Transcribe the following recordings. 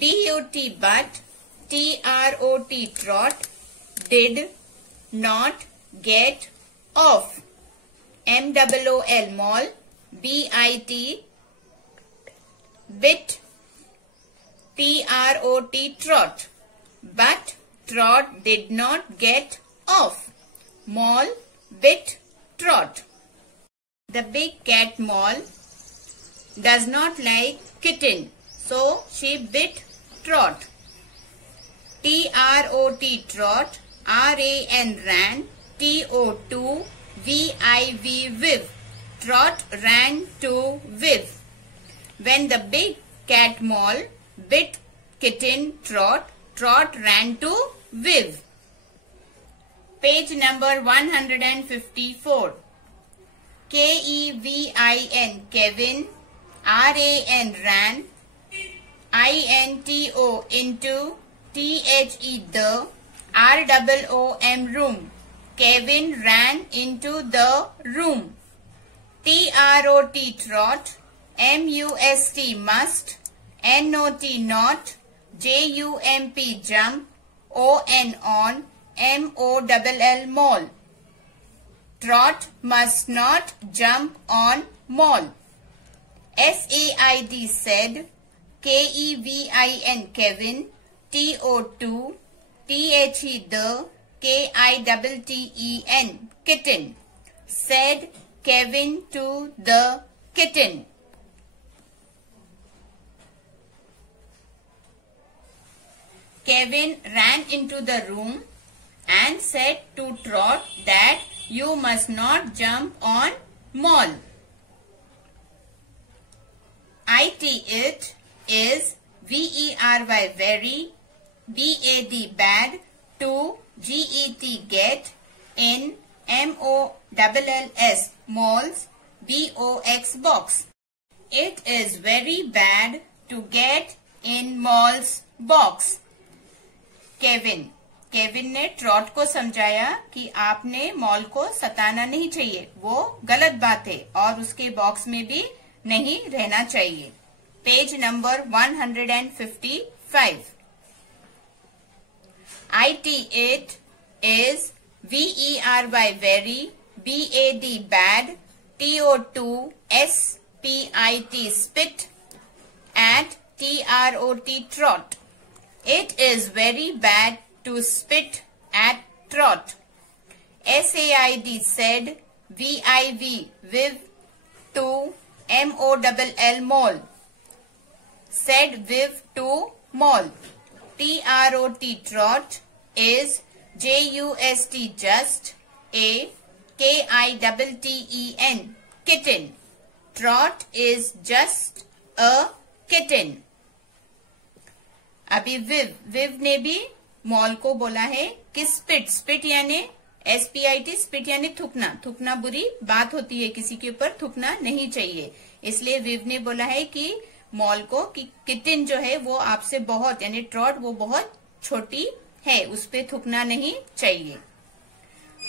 B-U-T but, T-R-O-T trot, did not get off. M-O-O-L mall, B-I-T, bit, T-R-O-T trot, but trot did not get off. Mall, bit, trot. The big cat Moll does not like kitten, so she bit Trot. T-R-O-T trot, R-A-N ran, T-O-2 V-I-V viv. Trot ran to viv. When the big cat Moll bit kitten Trot, Trot ran to viv. Page number 154. K-E-V-I-N Kevin, R-A-N ran, I-N-T-O into, T-H-E the, R-O-O-M room. Kevin ran into the room. T-R-O-T trot, M-U-S-T must, N-O-T not, J-U-M-P jump, O-N on, M-O-L-L mall. Trot must not jump on mall. S-A-I-D said, K-E-V-I-N Kevin, T-O-2, T-H-E the, K-I-T-T-E-N kitten. Said Kevin to the kitten. Kevin ran into the room and said to Trot that you must not jump on mall. It is V-E-R-Y very, B-A-D bad, to G-E-T get, in M-O-L-L-S malls, B-O-X box. It is very bad to get in malls box. Kevin ने trout को समझाया कि आपने mall को सताना नहीं चाहिए, वो गलत बात है और उसके बॉक्स में भी नहीं रहना चाहिए. Page number 155. IT is V-E-R-Y very, B-A-D bad, T-O-2 S-P-I-T spit, at T-R-O-T trot. It is very bad to spit at Trot. S-A-I-D said, V-I-V viv to M-O-L-L mall. Said viv to mall. T-R-O-T trot is J-U-S-T just, A K-I-T-T-E-N kitten. Trot is just a kitten. अभी विव ने भी mall को बोला है कि spit यानी SPIT spit यानी थूकना बुरी बात होती है, किसी के ऊपर थूकना नहीं चाहिए. इसलिए विव ने बोला है कि मॉल को कि किटिन जो है वो आपसे बहुत यानी ट्रॉट वो बहुत छोटी है, उस पे थूकना नहीं चाहिए.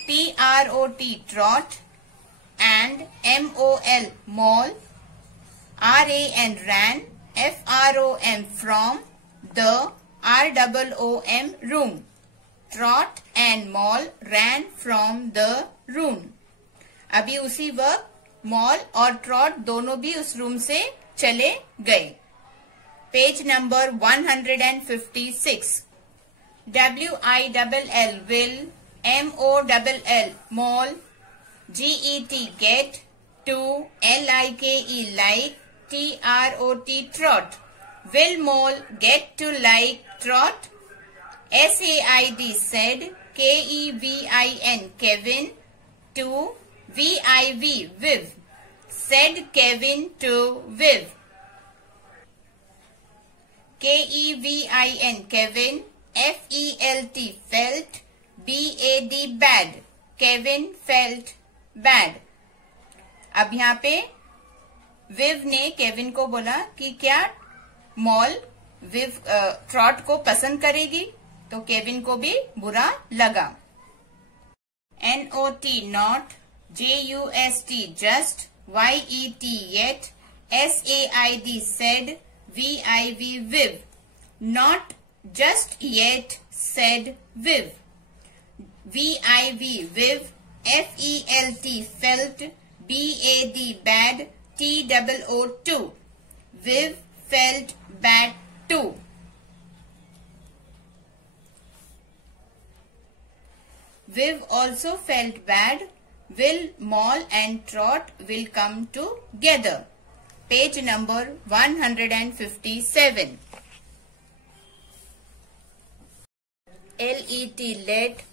TROT trout and MOL mall, RAN ran, FROM from, the ROOM room. Trot and Moll ran from the room. अभी उसी वक्त मॉल और ट्रॉट दोनों भी उस रूम से चले गए. Page number 156. WILL will, MOLL mall, GET get, to LIKE like, TROT trot. Will Moll get to like Trot? SAID said, KEVIN Kevin, to VIV Viv. Said Kevin to Viv. KEVIN Kevin, FELT felt, BAD bad. Kevin felt bad. अब यहाँ पे विव ने Kevin को बोला कि क्या mall विव trout को पसंद करेगी, तो केविन को भी बुरा लगा. NOT not, JUST just, YET yet, SAID said, VIV viv. Not just yet, said Viv. V-I-V, Viv. F-E-L-T, felt. B-A-D, bad. T-O-O-2. Viv felt bad too. Viv also felt bad. Will, Moll and Trot will come together. Page number 157. L-E-T, let.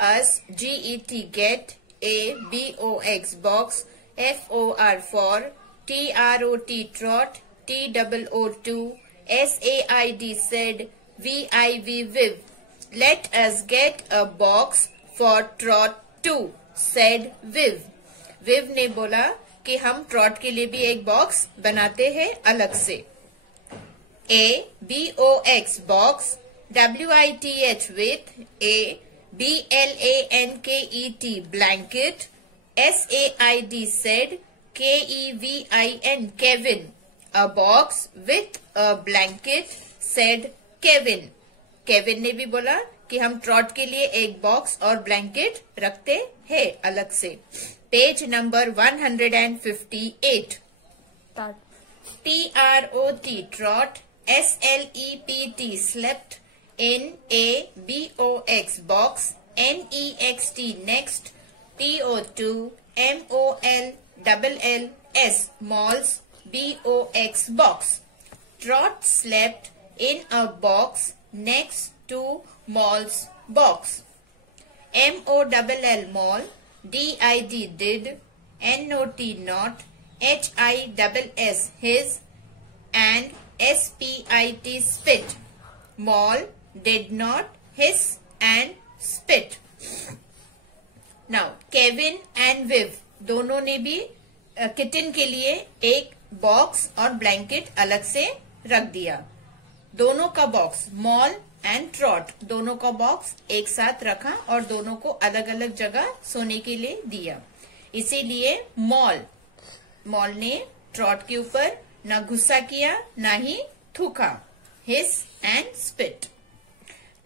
Us, G-E-T, get. A, B-O-X, box. F-O-R, for. T-R-O-T, trot. T-O-O-2. S-A-I-D, said. V-I-V, Viv. Let us get a box for Trot too, said Viv. Viv ने बोला कि हम trout के लिए भी एक box बनाते हैं अलग से. A, B-O-X, box. W-I-T-H, with. A, B-L-A-N-K-E-T, blanket. S-A-I-D, said. K-E-V-I-N, Kevin. A box with a blanket, said Kevin. Kevin ने भी बोला कि हम ट्रॉट के लिए एक बॉक्स और ब्लैंकेट रखते हैं अलग से. Page number 158. T-R-O-T, trot. S-L-E-P-T, slept. N-A-B-O-X, box. N-E-X-T, next. T-O-2, M-O-L-L-L-S, malls. B-O-X, box. Trot slept in a box next to Moll's box. M-O-L-L, Moll. D-I-D, did. N-O-T, not. H-I-S-S, his. And S-P-I-T, spit. Moll did not hiss and spit. Now, Kevin and Viv दोनों ने भी kitten के लिए एक box और blanket अलग से रख दिया. दोनों का बॉक्स, मॉल एंड ट्रॉट, दोनों का बॉक्स एक साथ रखा और दोनों को अलग अलग जगह सोने के लिए दिया. इसीलिए मॉल ने ट्रॉट के ऊपर न गुस्सा किया न ही थूका. Hiss and spit.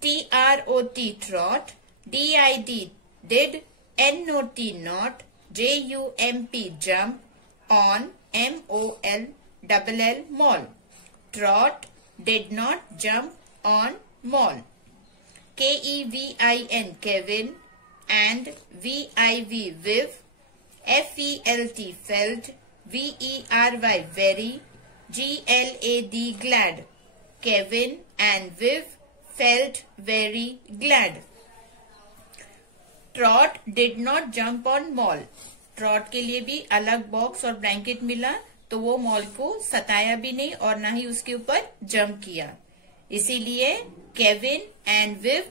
T-R-O-T, trot. D-I-D, did. N-O-T, not. J-U-M-P, jump. On. M-O-L-L-L, Moll. Trot did not jump on Moll. K-E-V-I-N, Kevin. And V-I-V, Viv. F-E-L-T, felt. V-E-R-Y, very. G-L-A-D, glad. Kevin and Viv felt very glad. Trot did not jump on Moll. Trout के लिए भी अलग box और blanket मिला तो वो mall को सताया भी नहीं और ना ही उसके ऊपर जंप किया. इसीलिए केविन एंड विव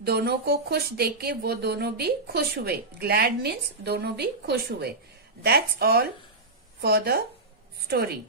दोनों को खुश देख के वो दोनों भी खुश हुए. ग्लैड मीन्स दोनों भी खुश हुए. That's all for the story.